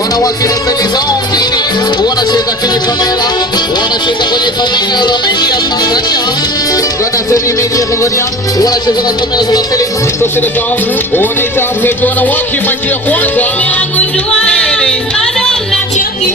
wanawake zao mjini wanacheza kwenye kamera, wanacheza kwenye kamera za media Tanzania, wanasema media Tanzania, wanacheza na kamera za televisheni tosha zao, wanitafuta wanawake majia kwanza. Bado mnachoki,